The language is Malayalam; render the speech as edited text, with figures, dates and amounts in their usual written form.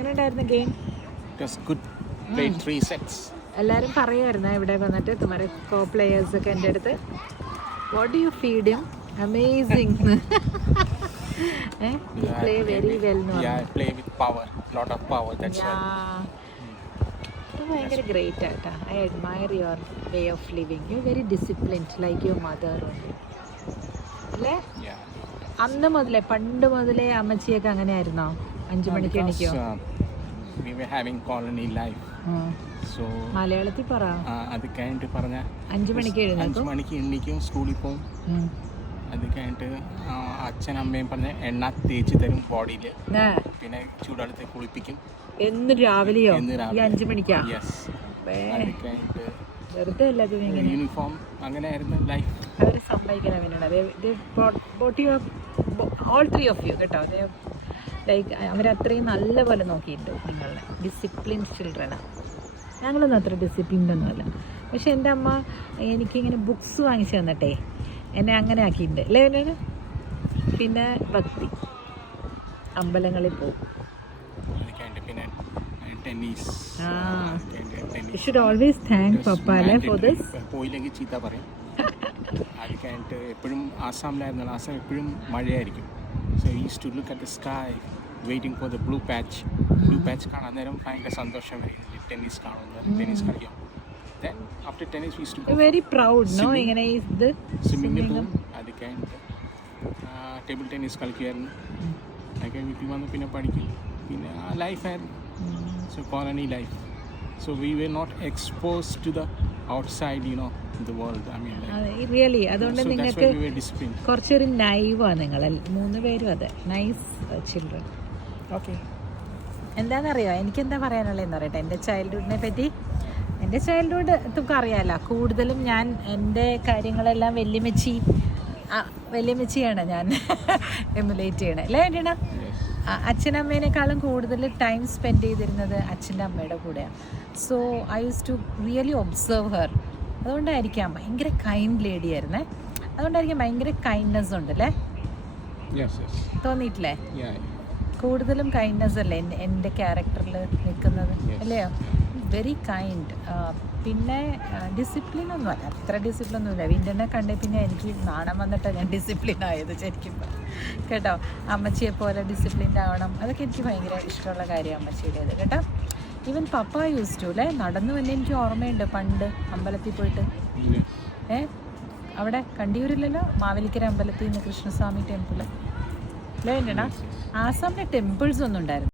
എങ്ങനെയുണ്ടായിരുന്നു ഗെയിം? എല്ലാവരും പറയുമായിരുന്നു ഇവിടെ വന്നിട്ട് തുമാരെ കോ പ്ലേയേഴ്സ് ഒക്കെ എൻ്റെ അടുത്ത് what do you feed him amazing you play very well no I play with power, lot of power, that's why. ഭയങ്കര ഗ്രേറ്റ് ആട്ടാ. I admire your way of living. You very disciplined like your mother അല്ലേ? അന്ന് മുതലേ പണ്ട് മുതലേ അമ്മച്ചിയൊക്കെ അങ്ങനെ ആയിരുന്നോ? 5 മണിക്ക് എണീക്കോ? We were having colony life. So മലയാളത്തിൽ പറ. അത് കഴിഞ്ഞിട്ട് പറഞ്ഞ 5 മണിക്ക് എഴുന്നേക്കും. 5 മണിക്ക് എണീക്കും, സ്കൂളിൽ പോകും. അത് കഴിഞ്ഞിട്ട് അച്ഛനും അമ്മയും പറഞ്ഞ എണ്ണ തേച്ച് തരും ബോഡിയിൽ, പിന്നെ ചൂടുവെള്ളത്തിൽ കുളിപ്പിക്കും. എന്ന് രാവിലെയോ? 5 മണിക്കാ? അത് കഴിഞ്ഞിട്ട് വെറുതെ യൂണിഫോം, അങ്ങനെയായിരുന്നു ലൈഫ്. അവർ സമ്മതിക്കണം വേണ്ടത്. ഓൾ 3 ഓഫ് യു കേട്ടോ. ലൈക്ക് അവരത്രയും നല്ലപോലെ നോക്കിയിട്ട് നിങ്ങളെ ഡിസിപ്ലിൻ ചിൽഡ്രനാണ്. ഞങ്ങളൊന്നും അത്ര ഡിസിപ്ലിൻഡൊന്നുമല്ല. പക്ഷെ എൻ്റെ അമ്മ എനിക്കിങ്ങനെ ബുക്സ് വാങ്ങിച്ചു തന്നിട്ടേ എന്നെ അങ്ങനെ ആക്കിയിട്ടുണ്ട് അല്ലേ? പിന്നെ ഭക്തി, അമ്പലങ്ങളിൽ പോകും. You should always thank Papa for this. പോയില്ലെങ്കിൽ ചീത്ത പറയും. അത് കഴിഞ്ഞിട്ട് എപ്പോഴും ആസാമിലായിരുന്നു. ആസാം എപ്പോഴും മഴയായിരിക്കും. So we used to look at the sky waiting for the blue patch. Blue patch കാണാൻ നേരം ഭയങ്കര സന്തോഷമായിരുന്നു. ടെന്നീസ് കാണുന്നത്, ടെന്നീസ് കളിക്കും. Then after tennis we used to go very proud no ingane is swimming pool. അത് കഴിഞ്ഞിട്ട് ടേബിൾ ടെന്നീസ് കളിക്കുമായിരുന്നു. അതൊക്കെ വീട്ടിൽ വന്ന് പിന്നെ പഠിക്കും. പിന്നെ ആ ലൈഫായിരുന്നു. So colony life. So we were not exposed to the outside, you know, the world. I mean like really അതുകൊണ്ട് നിങ്ങൾക്ക് disciplined. കുറച്ചൊരു നൈവാണ് നിങ്ങൾ 3 പേരും. അതെ, നൈസ് ചിൽഡ്രൻ. ഓക്കെ, എന്താണെന്നറിയോ എനിക്കെന്താ പറയാനുള്ളതെന്ന് പറയട്ടെ എൻ്റെ ചൈൽഡ്ഹുഡിനെ പറ്റി. എൻ്റെ ചൈൽഡ്ഹുഡ് നമുക്ക് അറിയാമല്ലോ. കൂടുതലും ഞാൻ എൻ്റെ കാര്യങ്ങളെല്ലാം വല്യമ്മച്ചിയാണ് ഞാൻ എമുലേറ്റ് ചെയ്യണേ അല്ലേ ഏട്ടനാ? അച്ഛനമ്മേനേക്കാളും കൂടുതൽ ടൈം സ്പെൻഡ് ചെയ്തിരുന്നത് അച്ഛൻ്റെ അമ്മയുടെ കൂടെയാണ്. So I used to really observe her. അതുകൊണ്ടായിരിക്കാം ഭയങ്കര കൈൻഡ് ലേഡി ആയിരുന്നേ. അതുകൊണ്ടായിരിക്കും ഭയങ്കര കൈൻഡ്നെസ് ഉണ്ടല്ലേ? തോന്നിയിട്ടില്ലേ? കൂടുതലും കൈൻഡ്നെസ് അല്ലേ എൻ്റെ ക്യാരക്ടറിൽ നിൽക്കുന്നത് അല്ലയോ? Very kind. പിന്നെ ഡിസിപ്ലിനൊന്നുമല്ല, അത്ര ഡിസിപ്ലിനൊന്നുമില്ല. വിൻ്ററിനെ കണ്ടേ പിന്നെ എനിക്ക് നാണം വന്നിട്ടാണ് ഞാൻ ഡിസിപ്ലിൻ ആയത് ശരിക്കും കേട്ടോ. അമ്മച്ചിയെ പോലെ ഡിസിപ്ലിൻഡ് ആവണം, അതൊക്കെ എനിക്ക് ഭയങ്കര ഇഷ്ടമുള്ള കാര്യമാണ് അമ്മച്ചിയുടേത് കേട്ടോ. ഈവൻ പപ്പ യൂസ് ടു അല്ലേ നടന്നു തന്നെ. എനിക്ക് ഓർമ്മയുണ്ട് പണ്ട് അമ്പലത്തിൽ പോയിട്ട് അവിടെ കണ്ടിയൂരില്ലല്ലോ, മാവേലിക്കര അമ്പലത്തിൽ നിന്ന് കൃഷ്ണസ്വാമി ടെമ്പിൾ അല്ലേ? ആസാമിലെ ടെമ്പിൾസ് ഒന്നും ഉണ്ടായിരുന്നു.